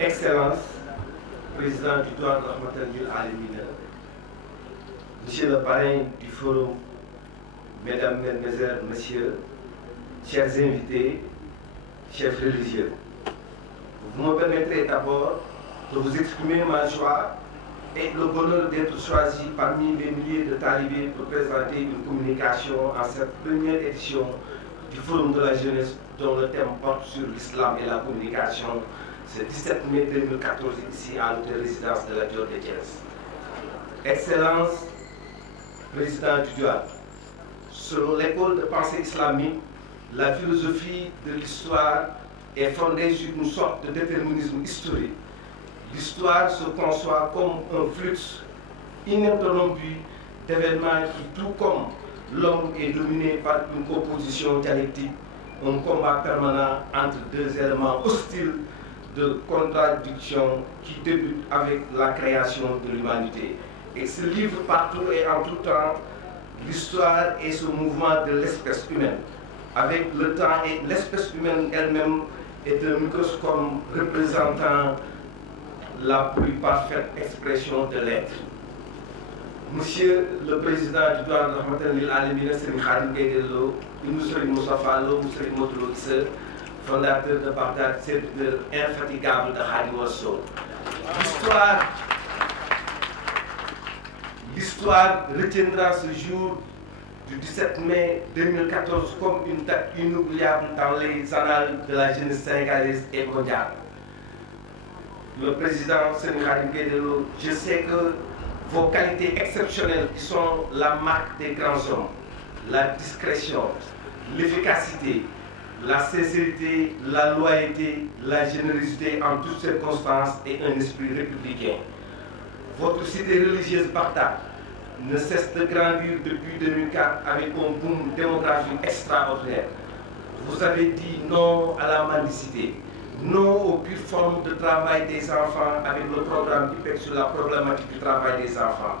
Excellence, président du Doigt Rahmatan lil Alamina, Monsieur le parrain du forum, Mesdames, Mesdemoiselles, Messieurs, chers invités, chefs religieux, vous me permettrez d'abord de vous exprimer ma joie et le bonheur d'être choisi parmi les milliers de talibés pour présenter une communication en cette première édition du Forum de la jeunesse dont le thème porte sur l'islam et la communication. C'est le 17 mai 2014 ici à l'hôtel résidence de la Dior de Thiès. Excellence, président du DUAD, selon l'école de pensée islamique, la philosophie de l'histoire est fondée sur une sorte de déterminisme historique. L'histoire se conçoit comme un flux ininterrompu d'événements qui, tout comme l'homme est dominé par une opposition dialectique, un combat permanent entre deux éléments hostiles de contradiction qui débute avec la création de l'humanité. Et se livre partout et en tout temps, l'histoire est ce mouvement de l'espèce humaine. Avec le temps, et l'espèce humaine elle-même est un microscope représentant la plus parfaite expression de l'être. Monsieur le Président du Doigt Rahmatan lil Alamina, Serigne Khadim Gaïndé Lo, Serigne Moustapha Lo, Serigne Modou Lo Issa, fondateur de Bagdad, serviteur infatigable de Khadim Rassoul. L'histoire retiendra ce jour du 17 mai 2014 comme une date inoubliable dans les annales de la jeunesse sénégalaise et mondiale. Le président Serigne Khadim Gaïndé Lo, je sais que vos qualités exceptionnelles qui sont la marque des grands hommes, la discrétion, l'efficacité, la sincérité, la loyauté, la générosité en toutes circonstances et un esprit républicain. Votre cité religieuse Bagdad ne cesse de grandir depuis 2004 avec un boom démographique extraordinaire. Vous avez dit non à la mendicité, non aux pures formes de travail des enfants avec le programme IPEC sur la problématique du travail des enfants.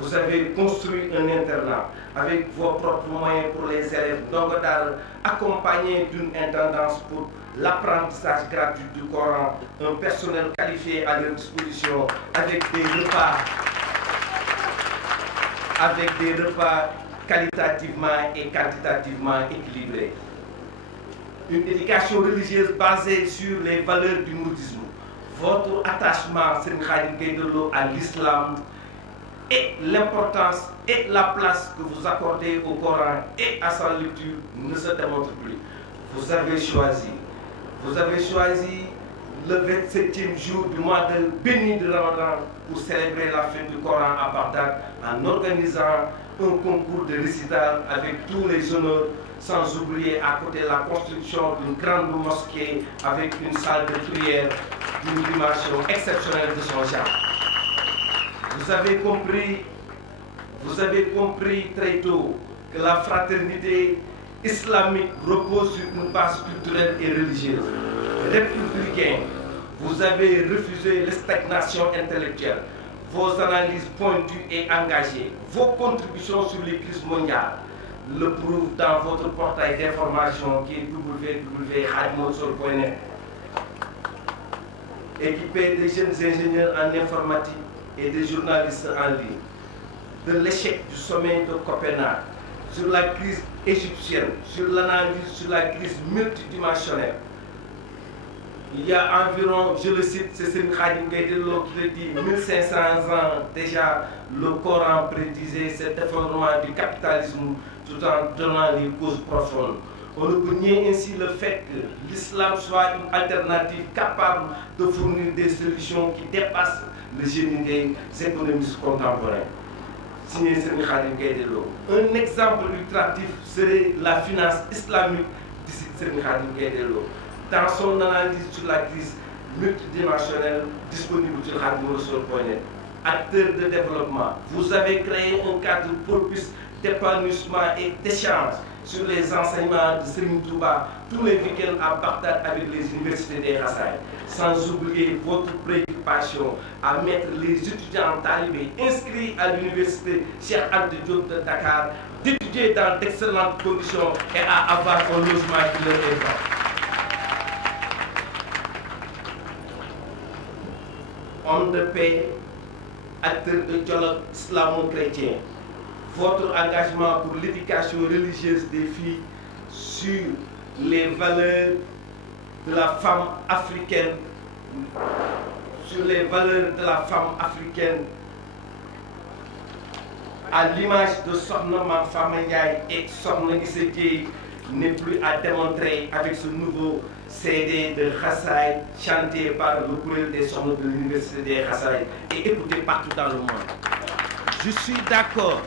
Vous avez construit un internat avec vos propres moyens pour les élèves d'Ongodal, accompagné d'une intendance pour l'apprentissage gratuit du Coran, un personnel qualifié à leur disposition avec des repas qualitativement et quantitativement équilibrés. Une éducation religieuse basée sur les valeurs du mouridisme. Votre attachement, Serigne Khadim Gaïndé Lo, à l'islam et l'importance et la place que vous accordez au Coran et à sa lecture ne se démontre plus. Vous avez choisi le 27e jour du mois de béni de Ramadan pour célébrer la fête du Coran à Bagdad en organisant un concours de récital avec tous les honneurs, sans oublier à côté la construction d'une grande mosquée avec une salle de prière d'une dimension exceptionnelle de son genre. Vous avez compris très tôt que la fraternité islamique repose sur une base culturelle et religieuse. Républicain, vous avez refusé la stagnation intellectuelle. Vos analyses pointues et engagées, vos contributions sur les crises mondiales le prouvent dans votre portail d'information qui est www.khadimrassoul.net. Équipé des jeunes ingénieurs en informatique et des journalistes en ligne, de l'échec du sommet de Copenhague, sur la crise égyptienne, sur l'analyse sur la crise multidimensionnelle. Il y a environ, je le cite, c'est Serigne Khadim Gaïndé Lo qui le dit, 1500 ans déjà, le Coran prédisait cet effondrement du capitalisme tout en donnant les causes profondes. On ne peut nier ainsi le fait que l'islam soit une alternative capable de fournir des solutions qui dépassent le génie des économistes contemporains. Signé Serigne Khadim Gaïndé Lo. Un exemple illustratif serait la finance islamique d'ici Serigne Khadim Gaïndé Lo. Dans son analyse sur la crise multidimensionnelle disponible sur khadimrassoul.net. Acteur de développement, vous avez créé un cadre propice d'épanouissement et d'échange sur les enseignements de Serigne Touba tous les week-ends à Bagdad avec les universités des Khassaïd. Sans oublier votre préoccupation à mettre les étudiants talibés inscrits à l'université Cheikh Anta Diop de Dakar d'étudier dans d'excellentes conditions et à avoir un logement qui leur est propre. Homme de paix, acteur de dialogue islamo-chrétien, votre engagement pour l'éducation religieuse des filles sur les valeurs de la femme africaine, à l'image de Sokhna Mame Fama Ndiaye et Sokhna Issa Dieye n'est plus à démontrer avec ce nouveau CD de Khassaïd chanté par le kuréel des Sokhna de l'université des Khassaïd et écouté partout dans le monde. Je suis d'accord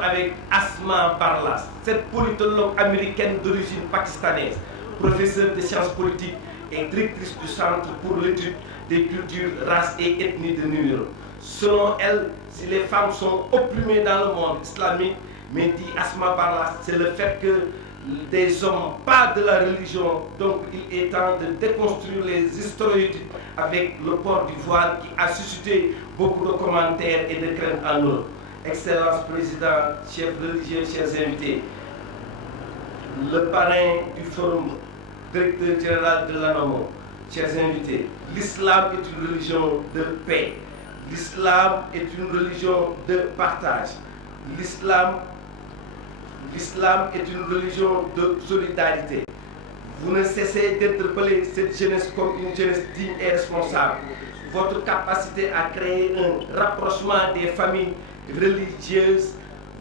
avec Asma Barlas, cette politologue américaine d'origine pakistanaise, professeure de sciences politiques et directrice du Centre pour l'étude des cultures, races et ethnies de New York. Selon elle, si les femmes sont opprimées dans le monde islamique, mais dit Asma Barlas, c'est le fait que des hommes, pas de la religion, donc il est temps de déconstruire les stéréotypes avec le port du voile qui a suscité beaucoup de commentaires et de craintes en Europe. Excellence Président, chef religieux, chers invités, le parrain du forum, directeur général de l'ANAMO, chers invités, l'islam est une religion de paix, l'islam est une religion de partage, l'islam est une religion de solidarité. Vous ne cessez d'interpeller cette jeunesse comme une jeunesse digne et responsable. Votre capacité à créer un rapprochement des familles religieuses,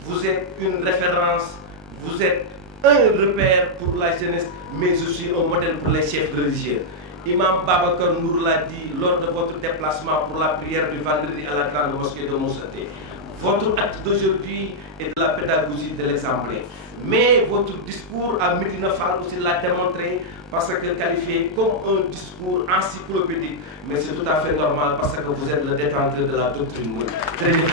vous êtes une référence, vous êtes un repère pour la jeunesse, mais aussi un modèle pour les chefs religieux. Imam Babacar Nour l'a dit lors de votre déplacement pour la prière du vendredi à la grande mosquée de Moussaté. Votre acte d'aujourd'hui est de la pédagogie de l'exemplaire. Mais votre discours à Médina Fall aussi l'a démontré parce que qualifié comme un discours encyclopédique. Mais c'est tout à fait normal parce que vous êtes le détenteur de la doctrine. Très bien.